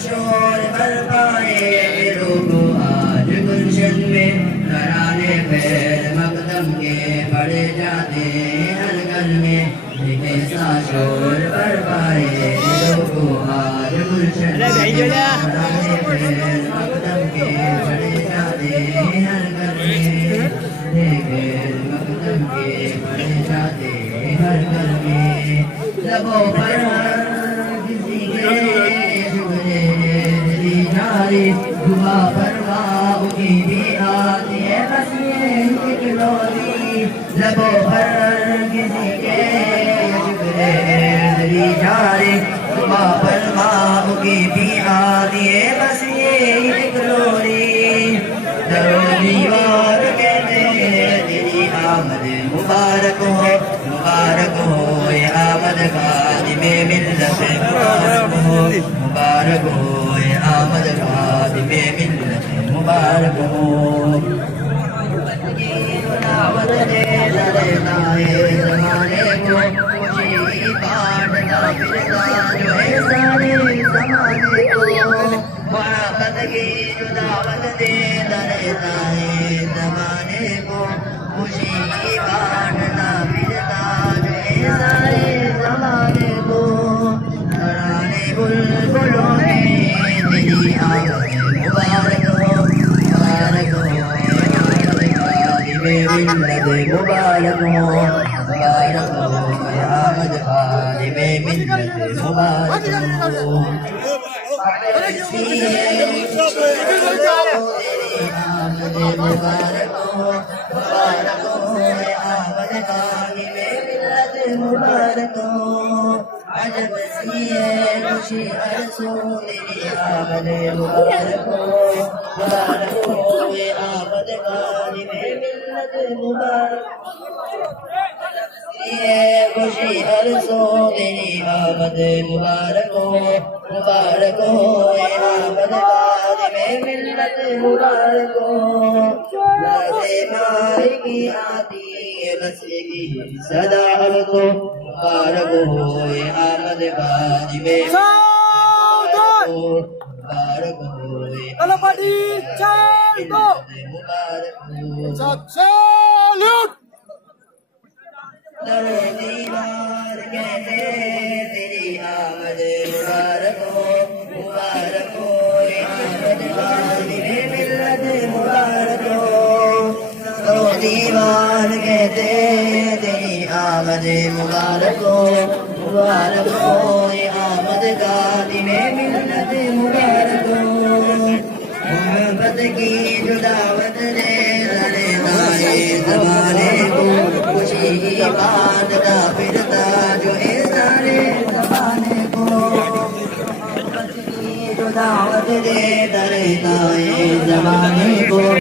شور برپائے دلوں کو آج گلشن میں ترانے پیر مقدم کے پڑے جاتے ہر گھر میں ایک ایسا شور برپائے دلوں کو آج گلشن میں ترانے پیر مقدم کے پڑے جاتے ہر گھر میں پیر مقدم کے پڑے جاتے ہر گھر میں لبوں پر دعا پرواہ کی بھی آتی ہے بس یہ ایک لولی لبوں پر کسی کے شکر دلی جاری دعا پرواہ کی بھی آتی ہے بس یہ ایک لولی درو دیوار کہتے ہیں تیری آمد مبارک ہو یہ آمد خادم ملت مبارک ہو آمد خادم ملت مبارک ہو دعوت دے درگاہ زمانے کو خوشی کاٹتا پھرتا جو ہے سارے زمانے کو محبت کی جو دعوت دے درگاہ زمانے کو خوشی کاٹتا پھرتا جو ہے سارے زمانے کو ترانے بلبلوں میں تیری آمد مبارک ہو ملت مبارک ہو آمد خادم ملت مبارک ہو آمد مبارک ہو آمد خادم ملت مبارک ہو عجب سی ہے خوشی ہر سو تیری آمد مبارک ہو آمد خادم ملت مبارک خوشی ہر سو تیری آمد مبارک ہو آمد خادم ملت مبارک ہو ماہی کی آتی ہے مسئلے کی صدا اب تو مبارک ہو آمد خادم مبارک ہو در دیوار کہتے تیری آمد مبارک ہو آمد خادم ملت مبارک ہو در دیوار کہتے تیری آمد مبارک ہو آمد خادم ملت مبارک ہو محبت کی جو دعوت دے زمانے کو خوشی کی بانٹتا پھرتا جو ہے سارے زمانے کو محبت کی جو دعوت دے زمانے کو